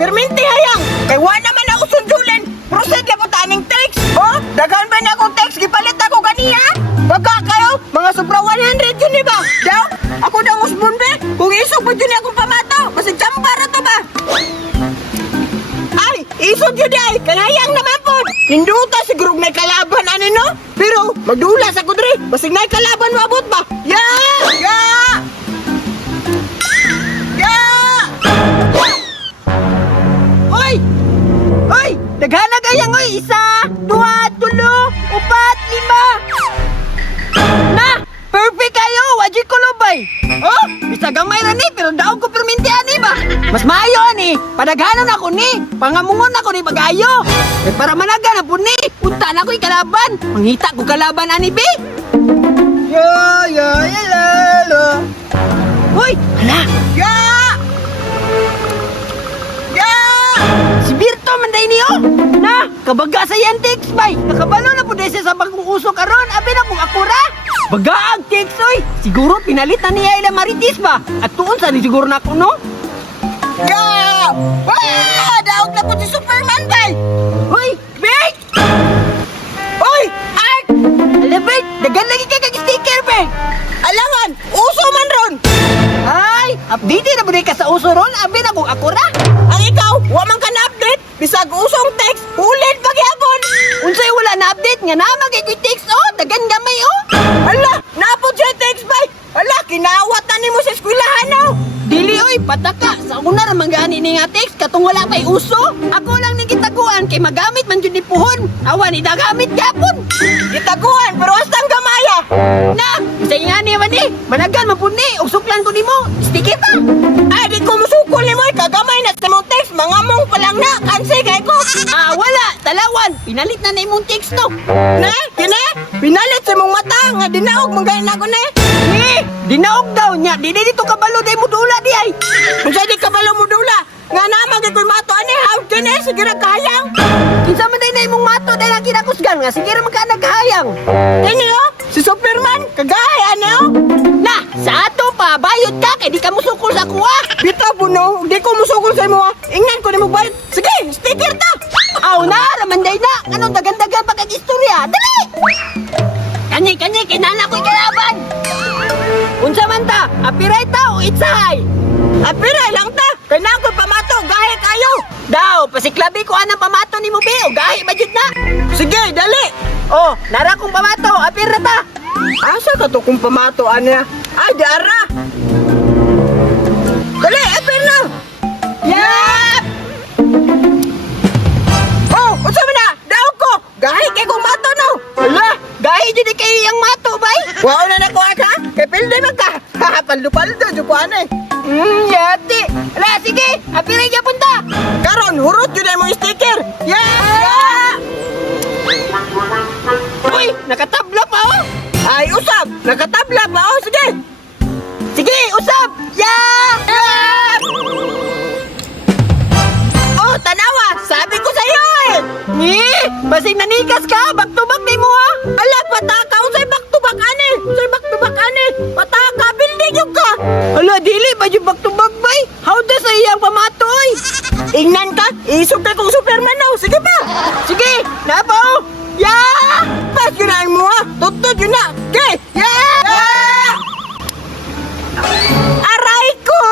perminti hayang. Kay wa naman ako sundulin. Proceed ka po taning text. Oh, dagan ba na akong text? Gipalit ako ganiya. Baga kayo, mga sobra 100 yun ba? Daw, ako daw usbon be. Kung isog po yun akong pamato, basig tsambara to ba? Ay, isog yun ay. Kanayang naman po. Hinduta siguro may kalaban ano no? Pero magdulas ako dre. Basig may kalaban mabot ba? Ya! Ya! Ya! Oy! Oy! Daghana gayang oy! 1, 2, 3, 4, 5. Na! Perfect kayo! Wajik ko lubay! Oh! Bisa gamay na ni, pero daog ko perminti ani ba? Mas maayo ani! Padaghanon ako ni! Pangamungon ako ni pag-ayo! Eh para managa na po ni! Punta na ko'y kalaban! Manghita ko kalaban ani be! Ya! Ya! Ya! La! Hoy! Hala! Ya! Ya! Si Birto man day niyo! Na! Kabaga sa yan text bay! Nakabalo na po dahil sa bagong uso karon. Abi na kung akura! Baga ang text oy! Siguro pinalitan niya ilang maritis ba? At tuon sa ni siguro na ako no? Ya! Wah! Daog na po si Superman bay! Hoy! Bek! Hoy! Art! Ala Bek! Dagan lagi ka kag sticker Bek! Alangan! Uso man ron! Ay! Update na po ka sa uso ron. Abi na kung akura! Ang ikaw! Wa man ka na-update! Bisag usong text! Ulit paghapon! Unsay wala na-update nga naman kay text oh! Dagan gamay oh! Hala! Napod siya text bay! Hala! Kinawatan ni mo sa eskwelahan oh! Dili oy! Pataka! Sa una ra manggani ni nga text katong wala pa'y uso! Ako lang ni kitaguan kay magamit man jud ni puhon! Awa ni dagamit gapon! Kitaguan! Pero hastang gamaya! Na! Sa nga ni man managan man pud ni! Og suklan ko nimo! Sticker ta! Ay di ko musukol nimo! Kagamay na sa mong text! Mga mong palang na! Kansi kay ko! Ah wala! Talawan! Pinalit na na imong text to! Na? Kina? Pinalit sa mong mata! Nga dinaog manggayon ako na ni! Dinaog daw niya! Di dito kabalo day mo dula di ay! Kung sa'y di kabalo mo dula! Nga naman kay ko'y mato ani! How can I? Sige ra kahayang! Kinsa man day na imong mato day nga kinakusgan nga! Sige ra man ka nagkahayang! Kini oh! Si Superman! Kagaya ano? Na! Sa ato pa! Bayot ka! Kay di ka musukol sa kuha! Bitaw po no! Di ko musukol sa imo ha! Ingnan ko ni mo bayot! Sige! Sticker ta! Aw na! Ramanday na! Anong dagan-dagan pa kag istorya! Dali! Kani! Kinana ko'y kalaban! Unsa man ta? Apiray ta o itsahay? Apiray lang ta! Kaya na ako'y pamato! Gahi kayo! Daw! Pasiklabi ko anang pamato ni mo be! O gahi ba dyan na? Sige! Dali! Oh! Nara kong pamato! Apira ta! Asa ka to kung pamato anya? Ay! Diara! Dali! Apir na! Yap! Oh! Unsa man na? Daog ko! Gahi kay kong mato no! Hala! Gahi dyan kay iyang mato bay! Wow na nakuha ka! Kay pilde man ka! Haha! Paldo-paldo! Jupuan eh! Yati! Hala! Sige! Apiray niya punta! Karon! Hurot yun ay mong sticker! Yeah! Uy! Nakatabla pa oh! Ay! Usab! Nakatabla pa oh! Sige! Sige! Usab! Yeah! Yeah! Oh! Tanawa! Sabi ko sa'yo eh! Ni! Basing nanikas ka! Back to back di mo ha! Ala! Pataka! Usay back to back ane! Usay back to back ane! Pataka! Building yung ka! Ala! Dili ba yung back to back bay? How does sa iyang pamatoy? Ingnan ka! Isugay kong Superman now! Sige ba? Sige! Napa oh! Yeah! Pas yun na mo ha! Tutod yun na! Okay! Yeah! Yeah! Aray ko!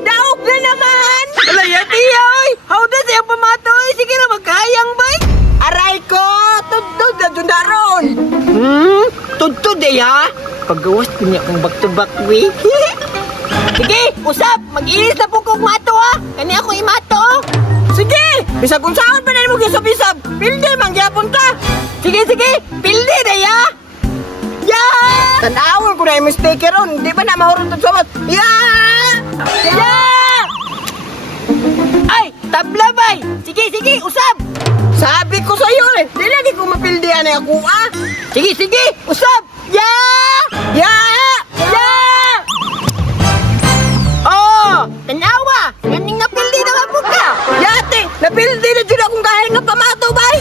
Daog na naman! Ala! Yati oy! How does iyang pamatoy? Sige na magkayang bay! Aray ko! Tutod na dyan na ron! Tutod eh ha? Pag-gawas ko niya kung back to back way. Sige! Usap! Mag-inis na po kong mato ha! Kani ako imato! Sige! Bisag kung saan pa na mo gisab-isab! Pilde! Mangyapon ka! Sige! Pilde na ya! Yeah! Tanawin ko na yung sticker ron! Di ba na mahurot ang sabat? Yeah! Yeah! Ay! Tabla bay! Sige! Usap! Sabi ko sa'yo eh! Di lagi ko mapildihan na ako ah! Sige! Usap! Yeah! Yeah! Yeah! Oh! Tanawa! Nganing napildi na po ka! Yate! Napildi na dyan akong gahil nga pamato bay!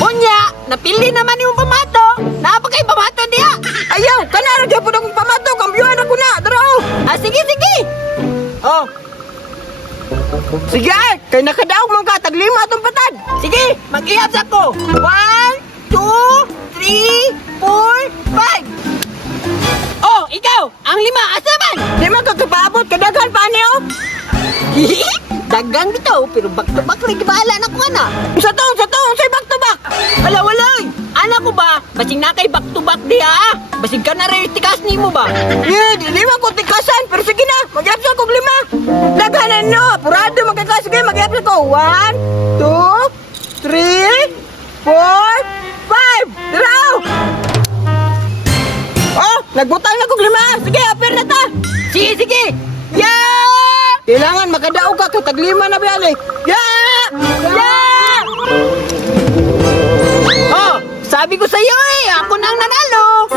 Unya! Napildi naman yung pamato! Napakay pamato diya! Ayaw! Kanara dyan po na akong pamato! Kambyuhan ako na! Daro! Ah, sige! Oh! Sige, kay nakadaog man ka, taglima itong patad. Sige, mag-ihap sa ko. 1, 2, 3, 4, 5. Oh, ikaw, ang 5, asa man? Di man kagababot, kadagan pa niyo. Dagang bitaw, pero back to back rin bahala na ko ana. Sa to, say back to back. Wala, anak ko ba? Basing na kay back to back diha. Basing ka na rin tikas ni mo ba? Di man ko tikasan, pero sige na, mag-ihap sa ko 5. Daghanan no, purado magkakas, sige, mag-ihap sa ko. 1, 2, 3, 4, 5. Diraw! Oh, nagbutang na kong 5. Sige, apir na ta. Sige. Yeah! Kailangan makadaog ka kay taglima na ba yan eh. Yeah! Oh, sabi ko sa iyo eh, ako nang nanalo.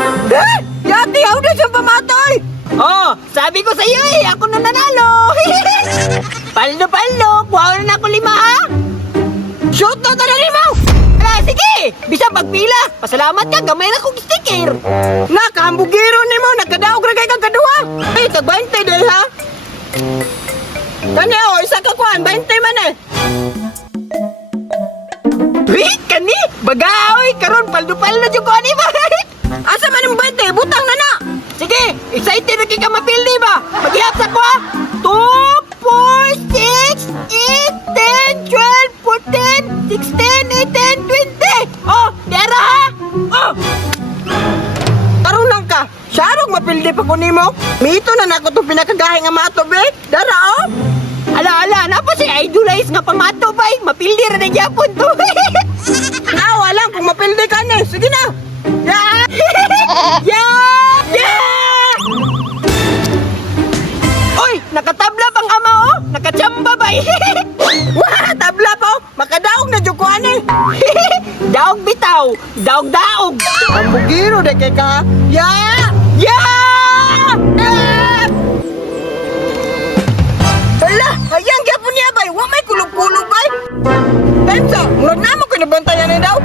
Yati, ako na siyang pamatoy. Oh, sabi ko sa iyo eh, ako nang nanalo. Paldo, kuha na ako 5 ha. Shoot na ta na 5. Sige! Bisa pagpila! Pasalamat ka, gamay na kong sticker! Nakahambugiro ni mo! Nagkadaog rin kay kang kadua! Ay, tag-20 din ha! Kani o, isa ka kuhan, 20 man eh! Wait, kani! Bagaoy! Karon, paldo-paldo yung kuhan iba! Asa man yung 20? Butang na na! Sige! Excited na ka mapildi ba? Mag-ihap sa ko ha! 2, 4, 6, 8, 10, 12, 14, 16, 18, 20! Oh, dera ha! Oh! Karon lang ka! Syarog mapildi pa ko nimo. Mito na nako itong pinakagahe nga mato, be. Dara, oh! Ala, napa si idolize nga pamato, bay. Mapildi rin na Japon to. Awa lang kung mapildi ka na. Sige na! Yeah! Yeah! Oy, nakatabla pang ama, oh! Nakachamba, bay. Wah, tabla pa, oh! Makadaog na jukuan eh. Daog bitaw! Daog! Ang bugiro de kay ka! Yeah! Hala! Hayang gyapon niya bay! Wa may kulog-kulog bay! Tensa! Murag na mo kinabantayan ni daw!